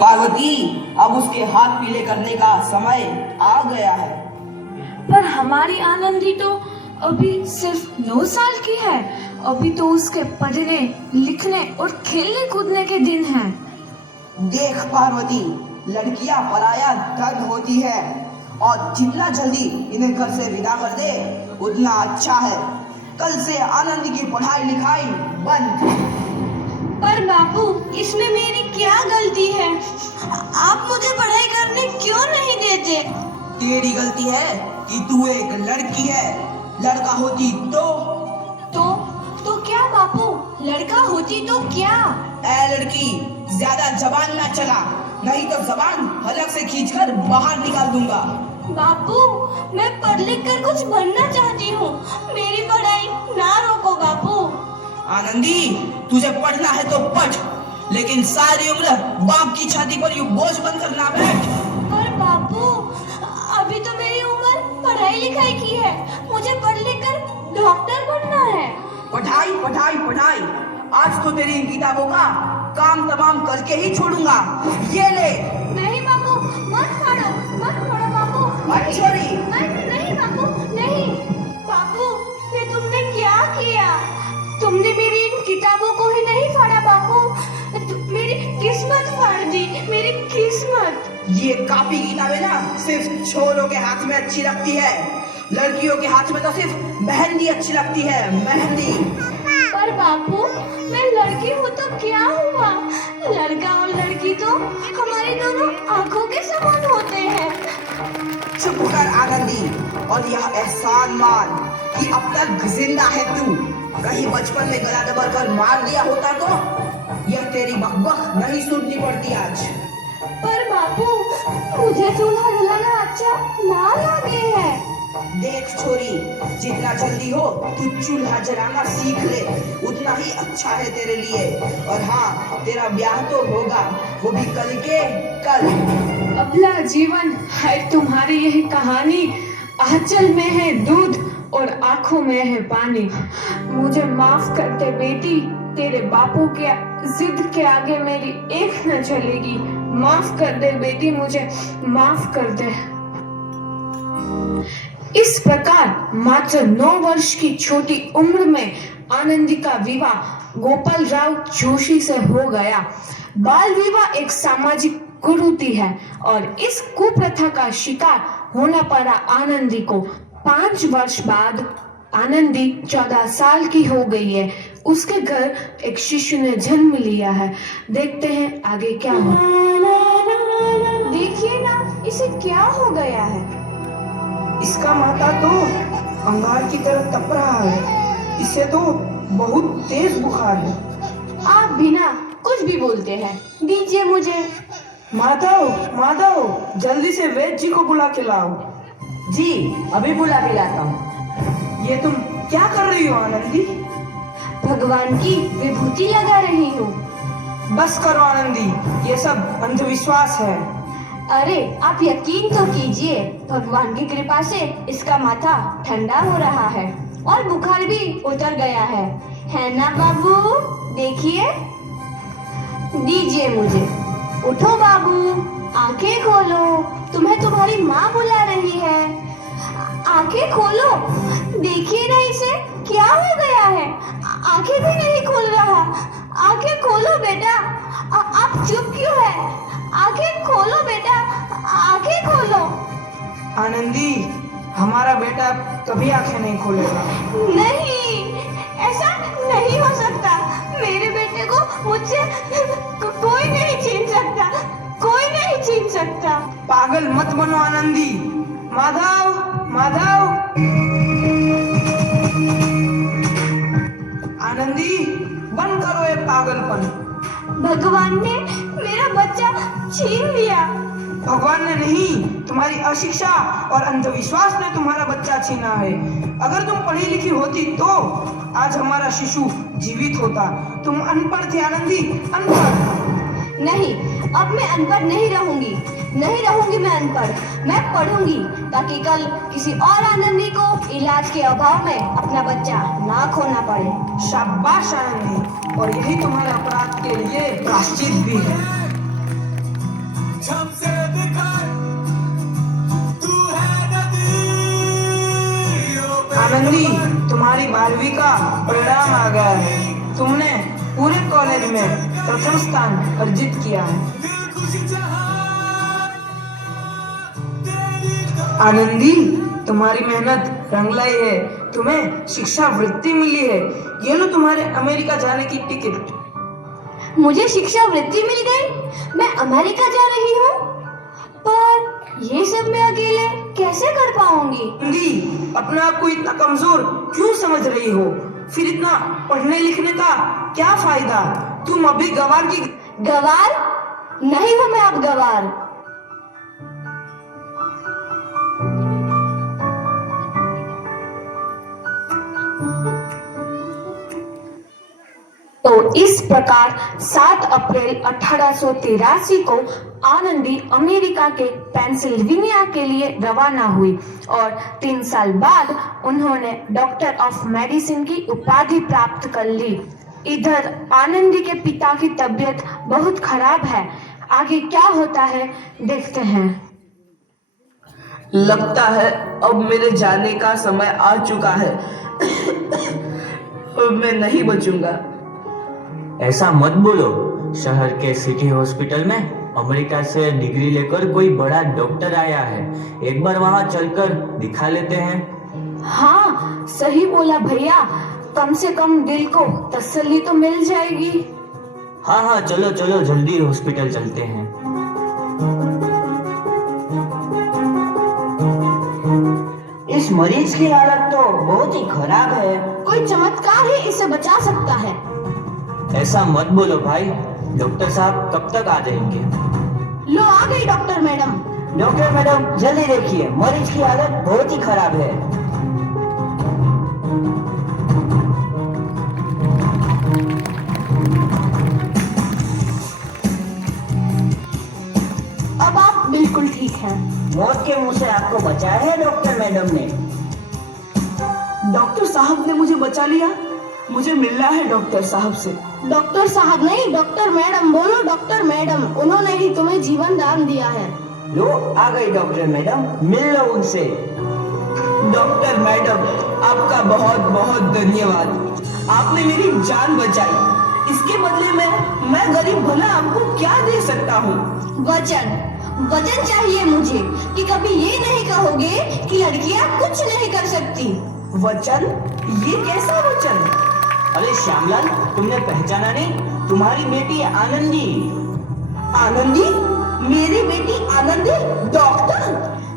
पार्वती, अब उसके हाथ पीले करने का समय आ गया है। पर हमारी आनंदी तो अभी सिर्फ 9 साल की है। अभी तो उसके पढ़ने लिखने और खेलने कूदने के दिन हैं। देख पार्वती, लड़कियां पराया धन होती है और जितना जल्दी इन्हें घर से विदा कर दे उतना अच्छा है। कल से आनंद की पढ़ाई लिखाई बंद। पर बापू, इसमें मेरी क्या गलती है? आप मुझे पढ़ाई करने क्यों नहीं देते? तेरी गलती है कि तू एक लड़की है। लड़का होती तो क्या बापू? लड़का होती तो क्या? ए लड़की, ज्यादा जबान ना चला, नहीं तो जबान हलक से खींचकर बाहर निकाल दूंगा। बापू, मैं पढ़ लिख कर कुछ बनना चाहती हूँ। मेरी पढ़ाई ना रोको बापू। आनंदी, तुझे पढ़ना है तो पढ़, लेकिन सारी उम्र बाप की छाती पर यूं बोझ बनकर ना बैठ। पर बापू, अभी तो मेरी उम्र पढ़ाई लिखाई की है। मुझे पढ़ लिख कर डॉक्टर बनना है। पढ़ाई पढ़ाई पढ़ाई, आज तो तेरी इन किताबों का काम तमाम करके ही छोड़ूंगा। ये ले। नहीं बापू, मत फाड़ो बापू। छोड़ी। नहीं बापू, नहीं। बापू, ये तुमने क्या किया? तुमने मेरी इन किताबों को ही नहीं फाड़ा बापू, मेरी किस्मत फाड़ दी, मेरी किस्मत। ये कापी किताबें ना सिर्फ छोरों के हाथ में अच्छी लगती है, लड़कियों के हाथ में तो सिर्फ मेहंदी अच्छी लगती है, मेहंदी। पर बापू, मैं लड़की हूँ तो क्या हुआ? लड़का और लड़की तो हमारी दोनों आंखों के समान होते हैं। चुप कर आनंदी, और यह एहसान मान कि अब तक जिंदा है तू। कहीं बचपन में गला दबा कर मार दिया होता तो यह तेरी बकबक नहीं सुननी पड़ती आज। पर बापू, मुझे चूल्हा जलाना अच्छा ना लगे है। देख छोरी, जितना जल्दी हो तू चूल्हा जलाना सीख ले, उतना ही अच्छा है तेरे लिए। और हाँ, तेरा ब्याह तो होगा, वो भी कल के कल। अबला जीवन है तुम्हारी यही कहानी। आंचल में है दूध और आंखों में है पानी। मुझे माफ कर दे बेटी, तेरे बापू के जिद के आगे मेरी एक न चलेगी। माफ कर दे बेटी, मुझे माफ कर दे। इस प्रकार मात्र 9 वर्ष की छोटी उम्र में आनंदी का विवाह गोपाल राव जोशी से हो गया। बाल विवाह एक सामाजिक कुरीति है और इस कुप्रथा का शिकार होना पड़ा आनंदी को। 5 वर्ष बाद आनंदी 14 साल की हो गई है। उसके घर एक शिशु ने जन्म लिया है। देखते हैं आगे क्या हो। देखिए ना, इसे क्या हो गया है? इसका माथा तो अंगार की तरह तप रहा है। इसे तो बहुत तेज बुखार है। आप बिना कुछ भी बोलते हैं, दीजिए मुझे। माधव, जल्दी से वैद्य जी को बुला के लाओ। जी, अभी बुला के लाता हूँ। ये तुम क्या कर रही हो आनंदी? भगवान की विभूति लगा रही हूँ। बस करो आनंदी, ये सब अंधविश्वास है। अरे आप यकीन तो कीजिए, भगवान की कृपा से इसका माथा ठंडा हो रहा है और बुखार भी उतर गया है ना बाबू? देखिए, दीजिए मुझे। उठो बाबू, आंखें खोलो, तुम्हें तुम्हारी माँ बुला रही है। आंखें खोलो, देखिए ना इसे क्या हो गया है। आंखें भी नहीं खोल रहा। आंखें खोलो बेटा। आप चुप क्यों है? आंखें खोलो बेटा, आंखें खोलो। आनंदी, हमारा बेटा कभी आंखें नहीं खोलेगा। नहीं, ऐसा नहीं हो सकता। मेरे बेटे को मुझसे कोई नहीं छीन सकता, कोई नहीं छीन सकता। पागल मत बनो आनंदी। माधव, आनंदी, बंद करो ये पागलपन। भगवान ने मेरा बच्चा छीन लिया। भगवान ने नहीं, तुम्हारी अशिक्षा और अंधविश्वास ने तुम्हारा बच्चा छीना है। अगर तुम पढ़ी लिखी होती तो आज हमारा शिशु जीवित होता। तुम अनपढ़ थी आनंदी, अनपढ़। नहीं, अब मैं अनपढ़ नहीं रहूंगी मैं अनपढ़। मैं पढ़ूंगी ताकि कल किसी और आनंदी को इलाज के अभाव में अपना बच्चा ना खोना पड़े। शाबाश आनंदी, और यही तुम्हारे अपराध के लिए प्रायश्चित भी है। हमसे दिखाए तू है नदियों पे आनंदी, तुम्हारी 12वीं का परिणाम आ गया है। तुमने पूरे कॉलेज में प्रथम स्थान अर्जित किया है। दिल खुशी जहां तेरी आनंदी, तुम्हारी मेहनत रंग लाई है। तुम्हें शिक्षा वृत्ति मिली है। ये लो तुम्हारे अमेरिका जाने की टिकट। मुझे शिक्षा वृत्ति मिल गई, मैं अमेरिका जा रही हूँ। पर ये सब मैं अकेले कैसे कर पाऊंगी? आनंदी, अपने आप को इतना कमजोर क्यों समझ रही हो? फिर इतना पढ़ने लिखने का क्या फायदा? तुम अभी गवार की गवार नहीं हूँ मैं अब गवार। तो इस प्रकार 7 अप्रैल 1883 को आनंदी अमेरिका के पेंसिल्वेनिया के लिए रवाना हुई और 3 साल बाद उन्होंने डॉक्टर ऑफ मेडिसिन की उपाधि प्राप्त कर ली। इधर आनंदी के पिता की तबीयत बहुत खराब है। आगे क्या होता है देखते हैं। लगता है अब मेरे जाने का समय आ चुका है। अब मैं नहीं बचूंगा। ऐसा मत बोलो। शहर के सिटी हॉस्पिटल में अमेरिका से डिग्री लेकर कोई बड़ा डॉक्टर आया है। एक बार वहां चलकर दिखा लेते हैं। हाँ, सही बोला भैया। कम से कम दिल को तसल्ली तो मिल जाएगी। हाँ हाँ, चलो चलो जल्दी हॉस्पिटल चलते हैं। इस मरीज की हालत तो बहुत ही खराब है। कोई चमत्कार ही इसे बचा सकता है। ऐसा मत बोलो भाई। डॉक्टर साहब कब तक आ जाएंगे? लो आ गई डॉक्टर मैडम। डॉक्टर मैडम जल्दी देखिए, मरीज की हालत बहुत ही खराब है। अब आप बिल्कुल ठीक हैं। मौत के मुंह से आपको बचाया है डॉक्टर मैडम ने। डॉक्टर साहब ने मुझे बचा लिया। मुझे मिलना है डॉक्टर साहब से। डॉक्टर साहब नहीं, डॉक्टर मैडम बोलो। डॉक्टर मैडम, उन्होंने ही तुम्हें जीवन दान दिया है। लो आ गई डॉक्टर मैडम, मिल लो उनसे। डॉक्टर मैडम, आपका बहुत बहुत धन्यवाद। आपने मेरी जान बचाई। इसके बदले में मैं गरीब भला आपको क्या दे सकता हूँ? वचन वचन चाहिए मुझे कि कभी ये नहीं कहोगे कि लड़कियां कुछ नहीं कर सकती। वचन? ये कैसा वचन? अरे श्यामलाल, तुमने पहचाना नहीं? तुम्हारी बेटी आनंदी। आनंदी? मेरी बेटी आनंदी डॉक्टर?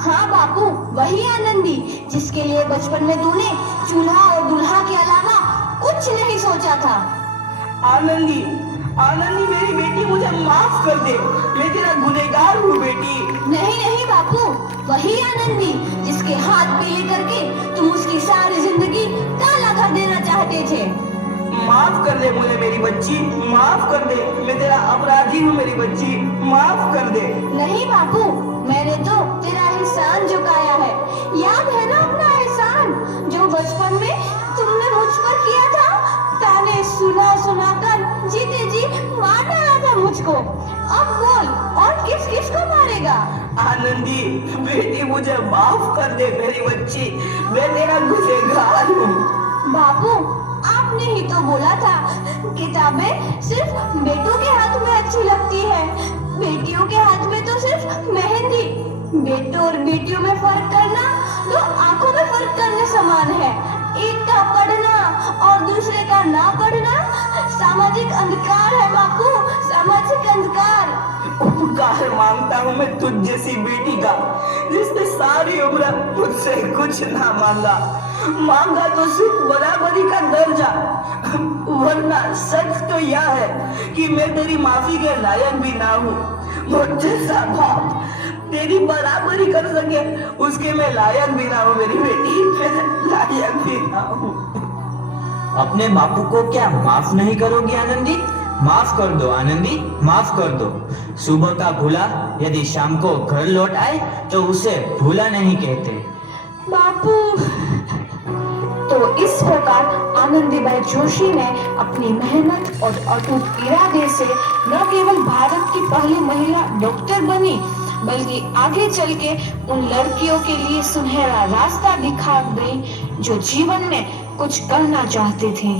हाँ बापू, वही आनंदी जिसके लिए बचपन में तूने चूल्हा और दूल्हा के अलावा कुछ नहीं सोचा था। आनंदी, आनंदी मेरी बेटी, मुझे माफ कर दे। मैं तेरा गुनहगार हूँ बेटी। नहीं नहीं बापू, वही आनंदी जिसके हाथ पीले करके तुम उसकी सारी जिंदगी काला कर देना चाहते थे। माफ कर दे मुझे मेरी बच्ची, माफ कर दे। मैं तेरा अपराधी हूँ मेरी बच्ची, माफ कर दे। नहीं बापू, मैंने तो तेरा एहसान चुकाया है। याद है ना अपना एहसान जो बचपन में तुमने मुझ पर किया था? ताने सुना सुना कर जीते जी मार डाला था मुझको। अब बोल, और किस किस को मारेगा? आनंदी बेटी, मुझे माफ कर दे मेरी बच्ची। मैं तेरा गुनहगार हूँ। बापू, आपने ही तो बोला था किताबें सिर्फ बेटों के हाथ में अच्छी लगती है, बेटियों के हाथ में तो सिर्फ मेहंदी। बेटों और बेटियों में फर्क करना तो आंखों में फर्क करने समान है। एक का पढ़ना और दूसरे का ना पढ़ना सामाजिक अंधकार है बापू, सामाजिक अंधकार। उपकार मांगता हूँ मैं तुझ जैसी बेटी का, जिसने सारी उम्र मुझसे कुछ ना मांगा तो सिर्फ बराबरी का दर्जा। वरना सच तो यह है कि मैं तेरी माफी के लायक भी ना हूँ। मुझ जैसा बाप तेरी बराबरी कर सके उसके मैं लायक भी ना हूँ मेरी बेटी, मैं लायक भी ना हूँ। अपने बापू को क्या माफ नहीं करोगी आनंदी? माफ कर दो आनंदी, माफ कर दो। सुबह का भूला यदि शाम को घर लौट आए तो उसे भूला नहीं कहते। बापू, तो इस प्रकार आनंदीबाई जोशी ने अपनी मेहनत और अटूट इरादे से न केवल भारत की पहली महिला डॉक्टर बनी, बल्कि आगे चल के उन लड़कियों के लिए सुनहरा रास्ता दिखा गई जो जीवन में कुछ करना चाहती थी।